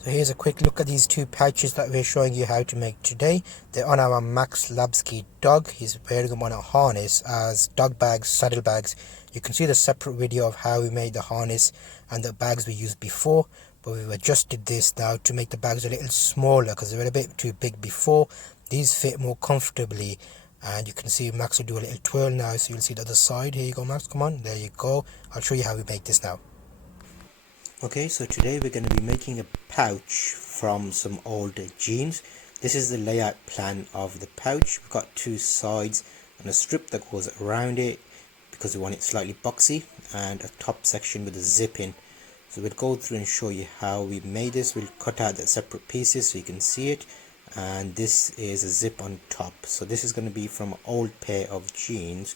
So here's a quick look at these two pouches that we're showing you how to make today. They're on our Max Labsky dog. He's wearing them on a harness as dog bags, saddle bags. You can see the separate video of how we made the harness and the bags we used before, but we've adjusted this now to make the bags a little smaller because they were a bit too big before. These fit more comfortably, and you can see Max will do a little twirl now, so you'll see the other side. Here you go, Max, come on, there you go. I'll show you how we make this now. Okay, so today we're going to be making a pouch from some old jeans. This is the layout plan of the pouch. We've got two sides and a strip that goes around it because we want it slightly boxy, and a top section with a zip in. So we'll go through and show you how we made this. We'll cut out the separate pieces so you can see it, and this is a zip on top. So this is going to be from an old pair of jeans,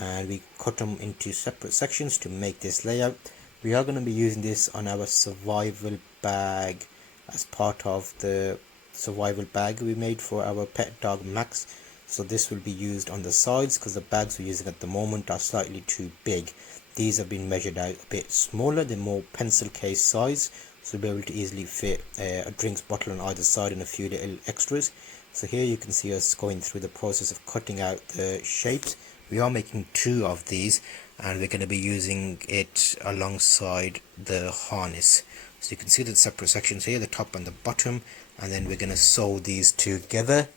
and we cut them into separate sections to make this layout. We are going to be using this on our survival bag as part of the survival bag we made for our pet dog Max. So this will be used on the sides because the bags we're using at the moment are slightly too big. These have been measured out a bit smaller, they're more pencil case size, so we'll be able to easily fit a drinks bottle on either side and a few little extras. So here you can see us going through the process of cutting out the shapes. We are making two of these, and we're going to be using it alongside the harness. So you can see the separate sections here, the top and the bottom, and then we're going to sew these together,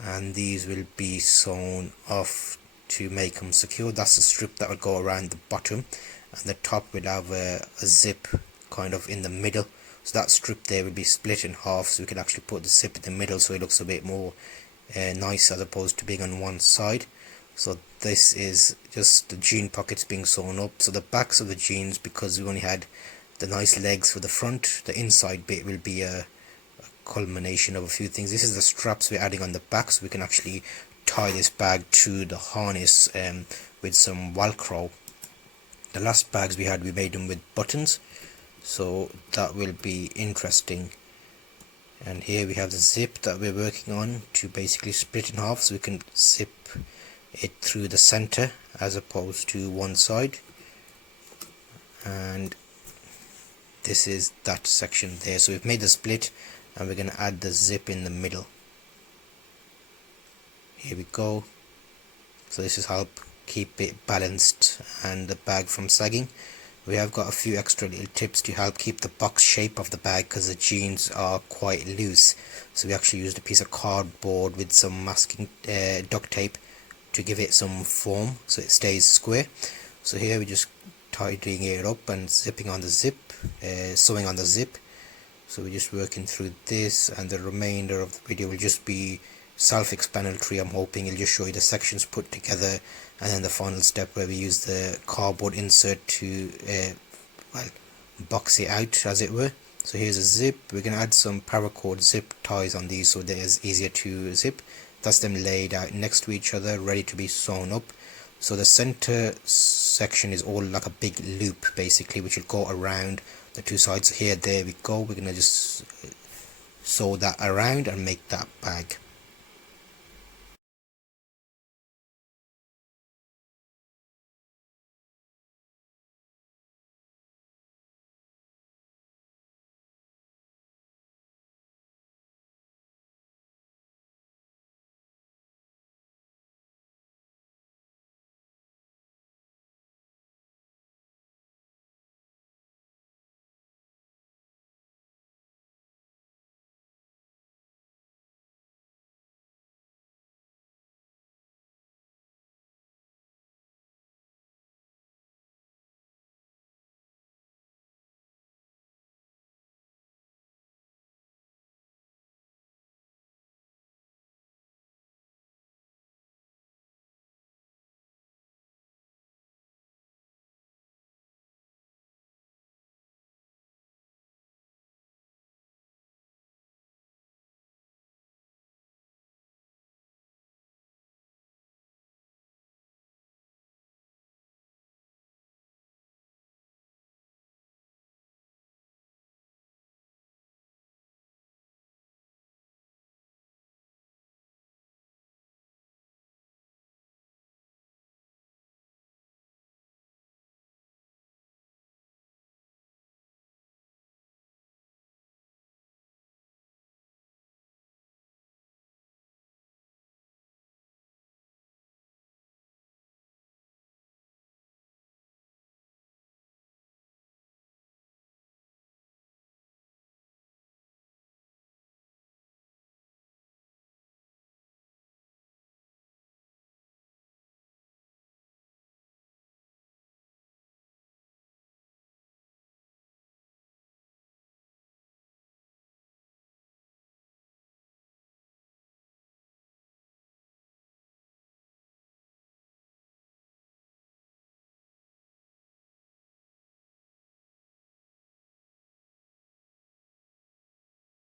and these will be sewn off to make them secure. That's the strip that will go around the bottom, and the top will have a zip kind of in the middle. So that strip there will be split in half, so we can actually put the zip in the middle so it looks a bit more nice as opposed to being on one side. So this is just the jean pockets being sewn up. So the backs of the jeans, because we only had the nice legs for the front, the inside bit will be a culmination of a few things. This is the straps we're adding on the back, so we can actually tie this bag to the harness with some Velcro. The last bags we had, we made them with buttons, so that will be interesting. And here we have the zip that we're working on to basically split in half, so we can zip it through the center as opposed to one side. And this is that section there. So we've made the split, and we're going to add the zip in the middle. Here we go. So this is help keep it balanced and the bag from sagging. We have got a few extra little tips to help keep the box shape of the bag because the jeans are quite loose. So we actually used a piece of cardboard with some masking duct tape to give it some form so it stays square. So here we're just tidying it up and zipping on the zip, sewing on the zip. So we're just working through this, and the remainder of the video will just be self-explanatory. I'm hoping it'll just show you the sections put together, and then the final step where we use the cardboard insert to well, box it out as it were. So here's a zip. We're going to add some paracord zip ties on these so they're easier to zip. That's them laid out next to each other, ready to be sewn up. So the center section is all like a big loop basically, which will go around the two sides. Here, there we go. We're going to just sew that around and make that bag.